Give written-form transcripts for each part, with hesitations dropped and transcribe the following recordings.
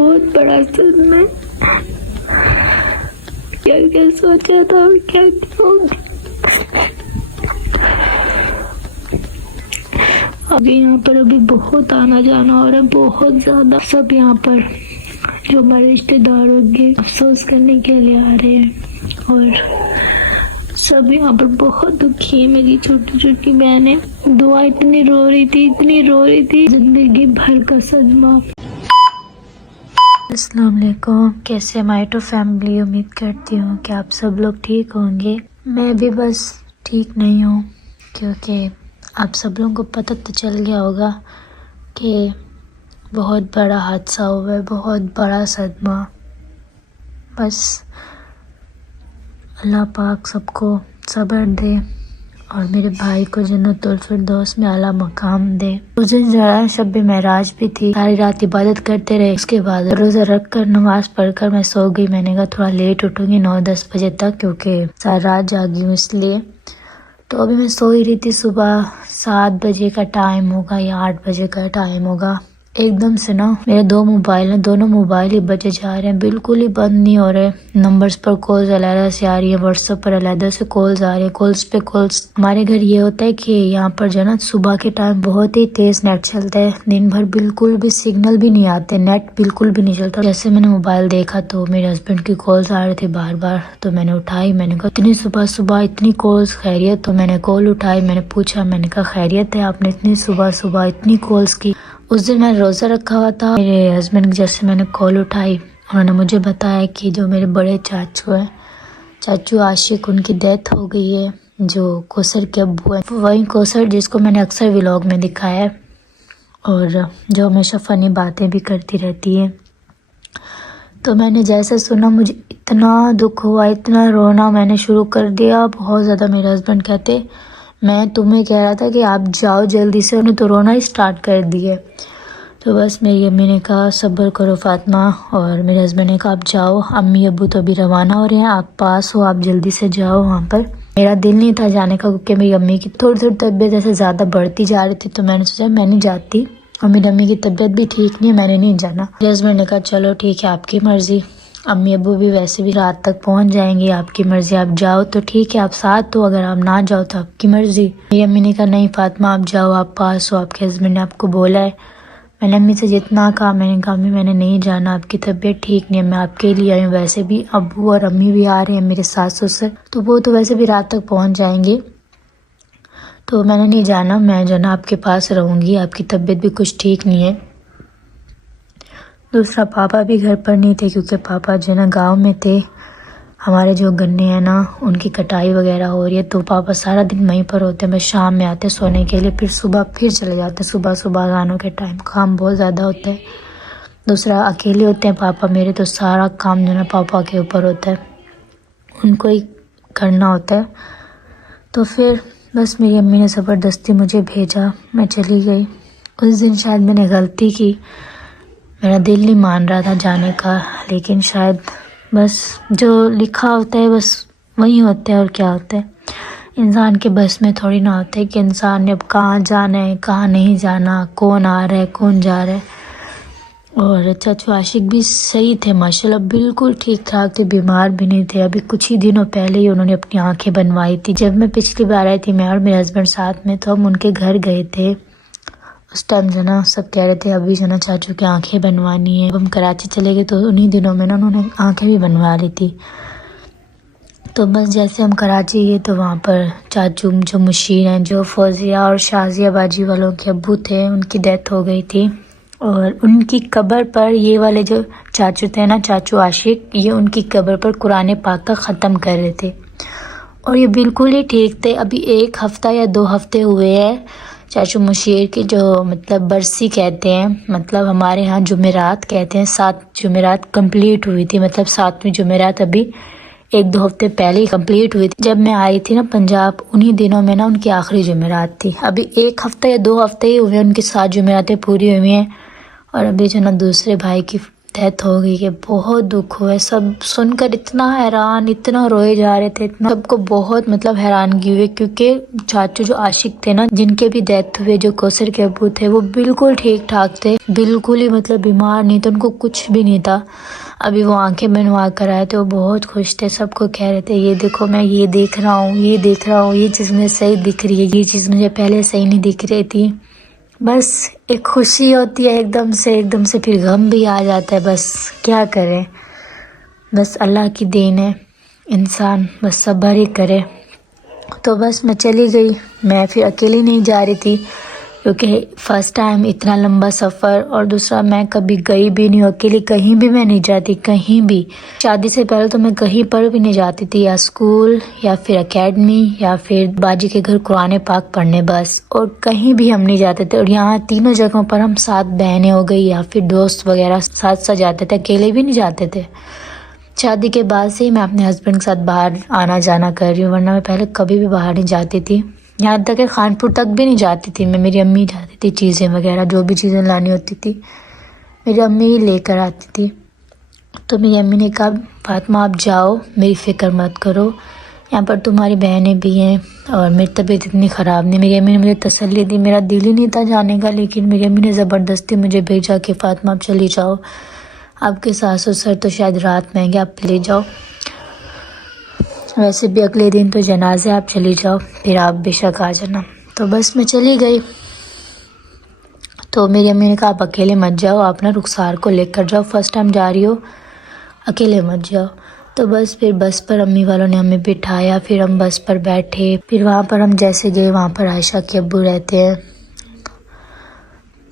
بہت بڑا صدمہ ہے. کیا کیا سوچا تھا اور کیا کیا ہوگا. ابھی یہاں پر بہت آنا جانا ہو رہا ہے، بہت زیادہ. سب یہاں پر جو ہمارے رشتے دار ہوگے افسوس کرنے کے لیے آ رہے ہیں، اور سب یہاں پر بہت دکھی ہے. میری چھوٹی چھوٹی بہنیں دعا اتنی رو رہی تھی، زندگی بھر کا صدمہ. السلام علیکم، کیسے مائٹو فیملی؟ امید کرتی ہوں کہ آپ سب لوگ ٹھیک ہوں گے. میں بھی بس ٹھیک نہیں ہوں، کیونکہ آپ سب لوگوں کو پتہ تو چل گیا ہوگا کہ بہت بڑا حادثہ ہوا ہے، بہت بڑا صدمہ. بس اللہ پاک سب کو صبر دے اور میرے بھائی کو جنت الفردوس میں اعلیٰ مقام دے. اس دن ذرا شب معراج بھی تھی، ساری رات عبادت کرتے رہے. اس کے بعد روزہ رکھ کر نماز پڑھ کر میں سو گئی. میں نے کہا تھوڑا لیٹ اٹھوں گی 9-10 بجے تک، کیونکہ ساری رات جاگی ہوں اس لیے. تو ابھی میں سو ہی رہی تھی. صبح 7 بجے کا ٹائم ہوگا یا 8 بجے کا ٹائم ہوگا. ایک دم سے نا میرے 2 موبائل ہیں، دونوں موبائل ہی بجے جا رہے ہیں، بالکل ہی بند نہیں ہو رہے. نمبرز پر کالز علیحدہ سے آ رہی ہے، واٹس ایپ پر علیحدہ سے کالز آ رہی ہے، کالز پہ کالز. ہمارے گھر یہ ہوتا ہے کہ یہاں پر جو ہے نا صبح کے ٹائم بہت ہی تیز نیٹ چلتا ہے، دن بھر بالکل بھی سگنل بھی نہیں آتے، نیٹ بالکل بھی نہیں چلتا. جیسے میں نے موبائل دیکھا تو میرے ہسبینڈ کی کالز آ رہے تھے بار بار. تو میں نے اٹھائی، میں نے کہا اتنی صبح اتنی کالز، خیریت؟ تو میں نے کال اٹھائی، میں نے پوچھا، میں نے کہا خیریت ہے؟ آپ نے اتنی صبح اتنی کالز کی. اس دن میں روزہ رکھا ہوا تھا. میرے ہسبینڈ جیسے میں نے کال اٹھائی، انہوں نے مجھے بتایا کہ جو میرے بڑے چاچو ہیں، چاچو عاشق، ان کی ڈیتھ ہو گئی ہے، جو کوثر کے ابو ہیں. وہی کوثر جس کو میں نے اکثر ولاگ میں دکھایا ہے اور جو ہمیشہ فنی باتیں بھی کرتی رہتی ہے. تو میں نے جیسے سنا مجھے اتنا دکھ ہوا، اتنا رونا میں نے شروع کر دیا بہت زیادہ. میرے ہسبینڈ کہتے میں تمہیں کہہ رہا تھا کہ آپ جاؤ جلدی سے، انہیں تو رونا ہی سٹارٹ کر دیے. تو بس میری امی نے کہا صبر کرو فاطمہ، اور میرے ہسبینڈ نے کہا آپ جاؤ، امی ابو تو ابھی روانہ ہو رہے ہیں، آپ پاس ہو، آپ جلدی سے جاؤ وہاں پر. میرا دل نہیں تھا جانے کا، کیونکہ میری امی کی تھوڑی طبیعت ایسے زیادہ بڑھتی جا رہی تھی. تو میں نے سوچا میں نہیں جاتی، اور میری امی کی طبیعت بھی ٹھیک نہیں ہے، میں نے نہیں جانا. میرے ہسبینڈ نے کہا چلو ٹھیک ہے، آپ کی مرضی، امی ابو بھی ویسے بھی رات تک پہنچ جائیں گے، آپ کی مرضی، آپ جاؤ تو ٹھیک ہے، آپ ساتھ ہو، اگر آپ نہ جاؤ تو آپ کی مرضی. میری امی نے کہا نہیں فاطمہ آپ جاؤ، آپ پاس ہو، آپ کے ہسبینڈ نے آپ کو بولا ہے. میں نے امی سے جتنا کہا، میں نے کہا امی میں نے نہیں جانا، آپ کی طبیعت ٹھیک نہیں ہے، میں آپ کے لیے آئی ہوں. ویسے بھی ابو اور امی بھی آ رہے ہیں، میرے ساس سسر، تو وہ تو ویسے بھی رات تک پہنچ جائیں گے، تو میں نے نہیں جانا، میں جو نا آپ کے پاس رہوں گی، آپ کی طبیعت بھی کچھ ٹھیک نہیں ہے. دوسرا پاپا بھی گھر پر نہیں تھے، کیونکہ پاپا جو نا گاؤں میں تھے. ہمارے جو گنے ہیں نا ان کی کٹائی وغیرہ ہو رہی ہے، تو پاپا سارا دن وہیں پر ہوتے ہیں. بس شام میں آتے سونے کے لیے، پھر صبح پھر چلے جاتے. صبح گانوں کے ٹائم کام بہت زیادہ ہوتا ہے. دوسرا اکیلے ہوتے ہیں پاپا میرے، تو سارا کام جو نا پاپا کے اوپر ہوتا ہے، ان کو ہی کرنا ہوتا ہے. تو پھر بس میری امی نے زبردستی مجھے بھیجا، میں چلی گئی. اس دن شاید میں نے غلطی کی، میرا دل نہیں مان رہا تھا جانے کا، لیکن شاید بس جو لکھا ہوتا ہے بس وہی ہوتا ہے، اور کیا ہوتا ہے. انسان کے بس میں تھوڑی نہ ہوتا ہے کہ انسان نے اب کہاں جانا ہے کہاں نہیں جانا، کون آ رہا ہے کون جا رہا ہے. اور چاچو عاشق بھی صحیح تھے ماشاءاللہ، بالکل ٹھیک ٹھاک تھے، بیمار بھی نہیں تھے. ابھی کچھ ہی دنوں پہلے ہی انہوں نے اپنی آنکھیں بنوائی تھی. جب میں پچھلی بار آئی تھی، میں اور میرے ہسبینڈ ساتھ میں، تو ہم ان کے گھر گئے تھے. اس ٹائم جو نا سب کہہ رہے تھے ابھی جو نا چاچو کی آنکھیں بنوانی ہے. ہم کراچی چلے گئے، تو انہی دنوں میں نا انہوں نے آنکھیں بھی بنوا لی تھی. تو بس جیسے ہم کراچی گئے تو وہاں پر چاچو جو مشیر ہیں، جو فوزیہ اور شازیہ باجی والوں کے ابو تھے، ان کی ڈیتھ ہو گئی تھی. اور ان کی قبر پر یہ والے جو چاچو تھے نا، چاچو عاشق، یہ ان کی قبر پر قرآن پاک کا ختم کر رہے تھے. اور یہ بالکل ہی ٹھیک تھے. ابھی 1 ہفتہ یا 2 ہفتے ہوئے ہیں چاچو مشیر کی جو مطلب برسی کہتے ہیں، مطلب ہمارے ہاں جمعرات کہتے ہیں، 7 جمعرات کمپلیٹ ہوئی تھی. مطلب 7ویں جمعرات ابھی 1-2 ہفتے پہلے ہی کمپلیٹ ہوئی تھی. جب میں آئی تھی نا پنجاب، انہی دنوں میں نا ان کی آخری جمعرات تھی. ابھی 1 ہفتہ یا 2 ہفتے ہی ہوئے ان کی 7 جمعراتیں پوری ہوئی ہیں. اور ابھی جو نا دوسرے بھائی کی ڈیتھ ہو گئی کہ بہت دکھ ہوا ہے. سب سن کر اتنا حیران، اتنا روئے جا رہے تھے، سب کو بہت حیرانگی ہوئی کیونکہ چاچو جو عاشق تھے نا، جن کے بھی ڈیتھ ہوئے، جو کوثر کے ابو تھے، وہ بالکل ٹھیک ٹھاک تھے، بالکل ہی بیمار نہیں تھے، ان کو کچھ بھی نہیں تھا. ابھی وہ آنکھیں بنوا کر آئے تھے، وہ بہت خوش تھے، سب کو کہہ رہے تھے یہ دیکھو میں یہ دیکھ رہا ہوں، یہ دیکھ رہا ہوں، یہ چیز مجھے صحیح دکھ رہی ہے، یہ چیز مجھے پہلے صحیح نہیں دکھ رہی تھی. بس ایک خوشی ہوتی ہے ایک دم سے پھر غم بھی آ جاتا ہے. بس کیا کریں، بس اللہ کی دین ہے، انسان بس صبر ہی کرے. تو بس میں چلی گئی. میں پھر اکیلی نہیں جا رہی تھی کیونکہ فرسٹ ٹائم اتنا لمبا سفر، اور دوسرا میں کبھی گئی بھی نہیں ہوں اکیلی، کہیں بھی میں نہیں جاتی، کہیں بھی. شادی سے پہلے تو میں کہیں پر بھی نہیں جاتی تھی، یا اسکول یا پھر اکیڈمی یا پھر باجی کے گھر قرآن پاک پڑھنے، بس. اور کہیں بھی ہم نہیں جاتے تھے. اور یہاں تینوں جگہوں پر ہم 7 بہنیں ہو گئی یا پھر دوست وغیرہ ساتھ جاتے تھے، اکیلے بھی نہیں جاتے تھے. شادی کے بعد سے ہی میں اپنے ہسبینڈ کے ساتھ باہر آنا جانا کر رہی ہوں، ورنہ میں پہلے کبھی بھی باہر نہیں جاتی تھی. یہاں تک کہ خانپور تک بھی نہیں جاتی تھی میں، میری امی جاتی تھی چیزیں وغیرہ، جو بھی چیزیں لانی ہوتی تھی میری امی ہی لے کر آتی تھی. تو میری امی نے کہا فاطمہ آپ جاؤ، میری فکر مت کرو، یہاں پر تمہاری بہنیں بھی ہیں اور میری طبیعت اتنی خراب نہیں. میری امی نے مجھے تسلی دی، میرا دل ہی نہیں تھا جانے کا، لیکن میری امی نے زبردستی مجھے بھیجا کہ فاطمہ آپ چلی جاؤ، آپ کے ساس سسر تو شاید رات میں آئیں گے، آپ لے جاؤ، ویسے بھی اگلے دن تو جنازے، آپ چلی جاؤ، پھر آپ بے شک آ جانا. تو بس میں چلی گئی. تو میری امی نے کہا آپ اکیلے مت جاؤ، آپ نا رخسار کو لے کر جاؤ، فرسٹ ٹائم جا رہی ہو، اکیلے مت جاؤ. تو بس پھر بس پر امی والوں نے ہمیں بٹھایا، پھر ہم بس پر بیٹھے. پھر وہاں پر ہم جیسے گئے، وہاں پر عائشہ کے ابو رہتے ہیں،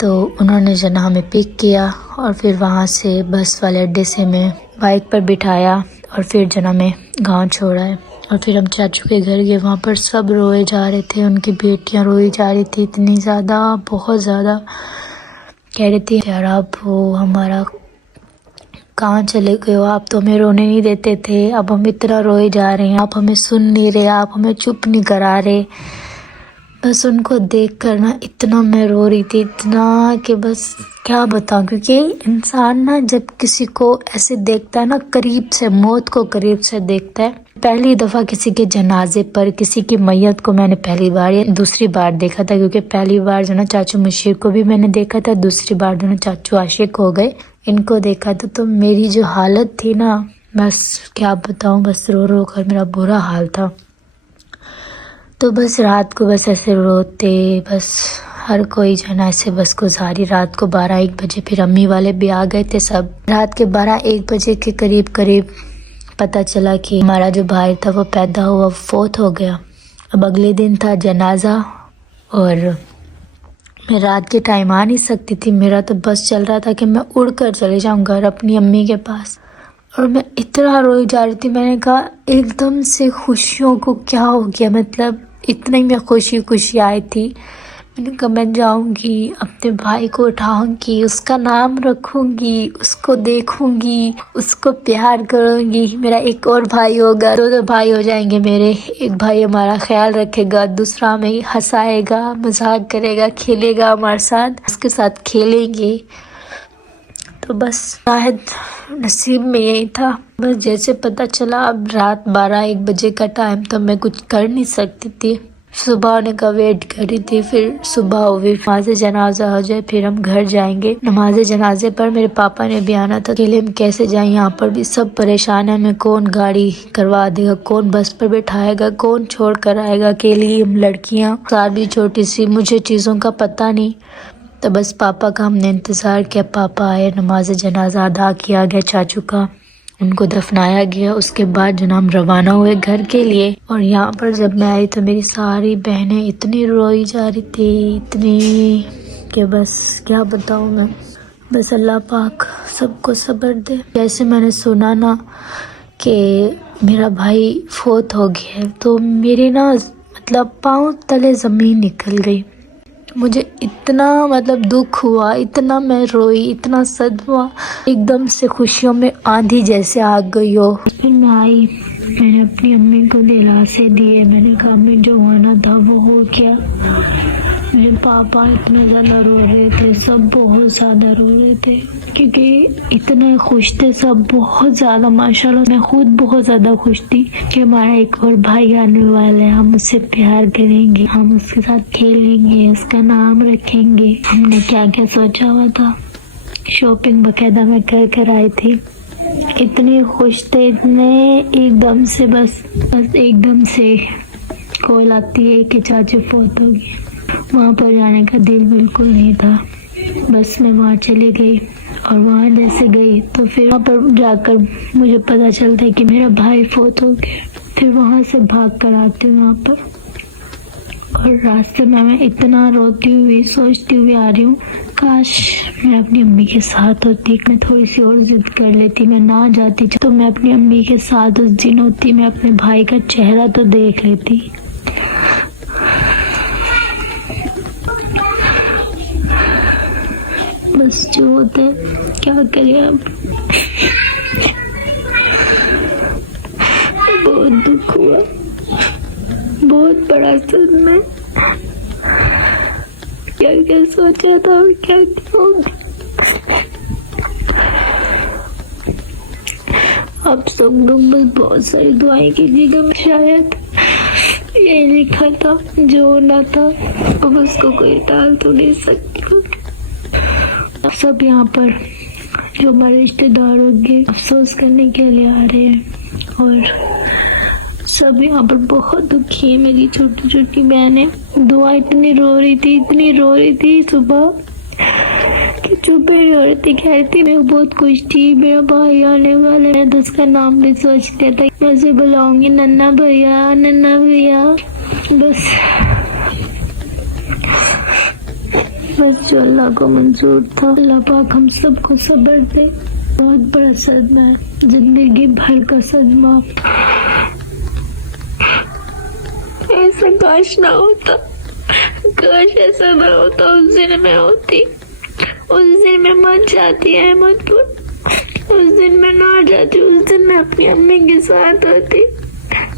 تو انہوں نے جنا ہمیں پک کیا، اور پھر وہاں سے بس والے اڈے سے ہمیں بائک پر بٹھایا، اور پھر جنا ہمیں گاؤں چھوڑا ہے. اور پھر ہم چاچو کے گھر گئے، وہاں پر سب روئے جا رہے تھے، ان کی بیٹیاں روئی جا رہی تھی اتنی زیادہ، بہت زیادہ. کہہ رہی تھی یار آپ وہ ہمارا کہاں چلے گئے ہو، آپ تو ہمیں رونے نہیں دیتے تھے، اب ہم اتنا روئے جا رہے ہیں، آپ ہمیں سن نہیں رہے، آپ ہمیں چپ نہیں کرا رہے. بس ان کو دیکھ کر نا اتنا میں رو رہی تھی، اتنا کہ بس کیا بتاؤں. کیونکہ انسان نا جب کسی کو ایسے دیکھتا ہے نا، قریب سے، موت کو قریب سے دیکھتا ہے. پہلی دفعہ کسی کے جنازے پر کسی کی میت کو میں نے پہلی بار یا دوسری بار دیکھا تھا، کیونکہ پہلی بار جو نا چاچو مشیر کو بھی میں نے دیکھا تھا، دوسری بار جو نا چاچو عاشق ہو گئے ان کو دیکھا تھا. تو میری جو حالت تھی نا، بس کیا بتاؤں، بس رو رو کر میرا برا حال تھا. تو بس رات کو بس ایسے روتے، بس ہر کوئی جو ہے نا ایسے بس گزاری. رات کو 12-1 بجے پھر امی والے بھی آ گئے تھے سب. رات کے 12-1 بجے کے قریب پتہ چلا کہ ہمارا جو بھائی تھا وہ پیدا ہوا، فوت ہو گیا. اب اگلے دن تھا جنازہ، اور میں رات کے ٹائم آ نہیں سکتی تھی. میرا تو بس چل رہا تھا کہ میں اڑ کر چلے جاؤں گھر اپنی امی کے پاس. اور میں اتنا روئی جا رہی تھی، میں نے کہا ایک دم سے خوشیوں کو کیا ہو گیا، مطلب اتنا ہی میں خوشی آئی تھی. میں نے کہا میں جاؤں گی، اپنے بھائی کو اٹھاؤں گی، اس کا نام رکھوں گی، اس کو دیکھوں گی، اس کو پیار کروں گی. میرا ایک اور بھائی ہوگا، 2 بھائی ہو جائیں گے میرے. ایک بھائی ہمارا خیال رکھے گا، دوسرا ہمیں ہنسائے گا، مذاق کرے گا، کھیلے گا ہمارے ساتھ، اس کے ساتھ کھیلیں گے. تو بس شاید نصیب میں یہی تھا. بس جیسے پتہ چلا، اب رات 12-1 بجے کا ٹائم تھا، میں کچھ کر نہیں سکتی تھی. صبح ہونے کا ویٹ کر رہی تھی. پھر صبح ہوئی، نماز جنازہ ہو جائے پھر ہم گھر جائیں گے. نماز جنازے پر میرے پاپا نے بھی آنا تھا، اکیلے ہم کیسے جائیں، یہاں پر بھی سب پریشان ہیں، ہمیں کون گاڑی کروا دے گا، کون بس پر بٹھائے گا، کون چھوڑ کر آئے گا، اکیلی ہم لڑکیاں، سال بھی چھوٹی سی، مجھے چیزوں کا پتہ نہیں. تو بس پاپا کا ہم نے انتظار کیا. پاپا آئے، نماز جنازہ ادا کیا گیا چاچو کا، ان کو دفنایا گیا. اس کے بعد جو ہم روانہ ہوئے گھر کے لیے. اور یہاں پر جب میں آئی تو میری ساری بہنیں اتنی روئی جا رہی تھی، اتنی کہ بس کیا بتاؤں میں. بس اللہ پاک سب کو صبر دے. جیسے میں نے سنا نا کہ میرا بھائی فوت ہو گیا ہے، تو میرے نا مطلب پاؤں تلے زمین نکل گئی. مجھے اتنا دکھ ہوا، اتنا میں روئی، اتنا صدمہ، ایک دم سے خوشیوں میں آندھی جیسے آ گئی ہو. پھر میں آئی، میں نے اپنی امی کو دلاسے دیے، میں نے کہا امی جو ہونا تھا وہ ہو گیا. میرے پاپا اتنا زیادہ رو رہے تھے، سب بہت زیادہ رو رہے تھے کیونکہ اتنے خوش تھے سب، بہت زیادہ ماشاءاللہ۔ میں خود بہت زیادہ خوش تھی کہ ہمارا ایک اور بھائی آنے والا ہے، ہم اس سے پیار کریں گے، ہم اس کے ساتھ کھیلیں گے، اس کا نام رکھیں گے۔ ہم نے کیا کیا سوچا ہوا تھا، شاپنگ باقاعدہ میں کر آئی تھی، اتنے خوش تھے، اتنے ایک دم سے بس ایک دم سے کال آتی ہے کہ چاچو فوت ہو گئی۔ وہاں پر جانے کا دل بالکل نہیں تھا، بس میں وہاں چلی گئی، اور وہاں جیسے گئی تو پھر وہاں پر جا کر مجھے پتا چلتا ہے کہ میرا بھائی فوت ہو گیا۔ پھر وہاں سے بھاگ کر آتی ہوں وہاں پر، اور راستے میں اتنا روتی ہوئی سوچتی ہوئی آ رہی ہوں، کاش میں اپنی امی کے ساتھ ہوتی، میں تھوڑی سی اور ضد کر لیتی، میں نہ جاتی تو میں اپنی امی کے ساتھ اس دن ہوتی، میں اپنے بھائی کا چہرہ تو دیکھ لیتی۔ بس جو ہوتا ہے کیا کریں اب، بہت دکھ ہوا، بہت بڑا صدمہ، کیا کیا سوچا تھا اور کیا کیا ہوگا۔ آپ سب لوگ بس بہت ساری دعائیں کیجیے گا، شاید یہ لکھا تھا جو ہونا تھا، اب اس کو کوئی ٹال تو نہیں سکتا۔ سب یہاں پر جو ہمارے رشتے دار ہوگے افسوس کرنے کے لیے آ رہے ہیں، اور سب یہاں پر بہت دکھی ہے۔ میری چھوٹی چھوٹی بہنیں دعا اتنی رو رہی تھی صبح کہ چپ ہی ہو رہی تھی، کہہ رہی تھی میں بہت خوش تھی، میرا بھائی آنے والا ہے، تو اس کا نام بھی سوچتے تھا میں اسے بلاؤں گی ننا بھیا، بس جو اللہ کو منظور تھا۔ اللہ پاک ہم سب کو صبر دے، بہت بڑا صدمہ ہے، زندگی بھر کا صدمہ۔ ایسا کاش نہ ہوتا، کاش ایسا نہ ہوتا، اس دن میں ہوتی، اس دن میں مر جاتی احمد پور، اس دن میں نہ جاتی، اس دن میں اپنی امی کے ساتھ ہوتی۔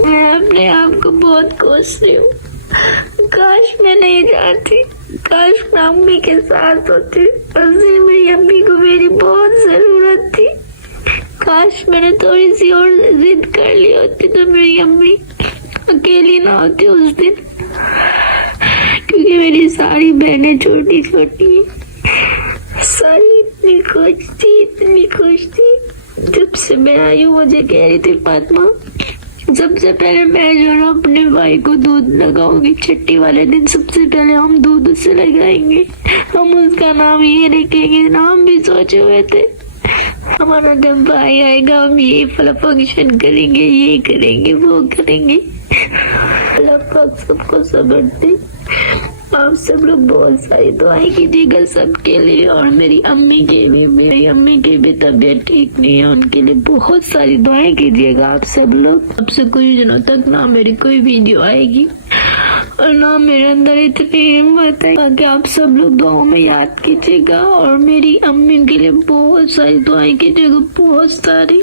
میں اپنے آپ کو بہت کوس رہی ہوں، کاش میں نہیں جاتی، کاش میں امی کے ساتھ ہوتی، اس دن میری امی کو میری بہت ضرورت تھی، کاش میں نے تھوڑی سی اور ضد کر لی ہوتی تو میری امی اکیلی نہ ہوتی اس دن، کیونکہ میری ساری بہنیں چھوٹی چھوٹی ہیں، ساری اتنی خوش تھی۔ جب سے میں آئی ہوں مجھے کہہ رہی تھی فاطمہ سب سے پہلے میں جو نا اپنے بھائی کو دودھ لگاؤں گی، چھٹی والے دن سب سے پہلے ہم دودھ اسے لگائیں گے، ہم اس کا نام یہ رکھیں گے، نام بھی سوچے ہوئے تھے، ہمارا جب بھائی آئے گا ہم یہ فنکشن کریں گے، یہ کریں گے، وہ کریں گے۔ اللہ پاک سب کو صبر دے۔ آپ سب لوگ بہت ساری دعائیں کیجیے گا سب کے لیے، اور میری امی کے بھی، میری امی کی بھی طبیعت ٹھیک نہیں ہے، ان کے لیے بہت ساری دعائیں کیجیے گا آپ سب لوگ۔ اب سے کچھ دنوں تک نہ میری کوئی ویڈیو آئے گی اور نہ میرے اندر اتنی ہمت ہے، تاکہ آپ سب لوگ دعاؤں میں یاد کیجیے گا، اور میری امی کے لیے بہت ساری دعائیں کیجیے گا، بہت ساری۔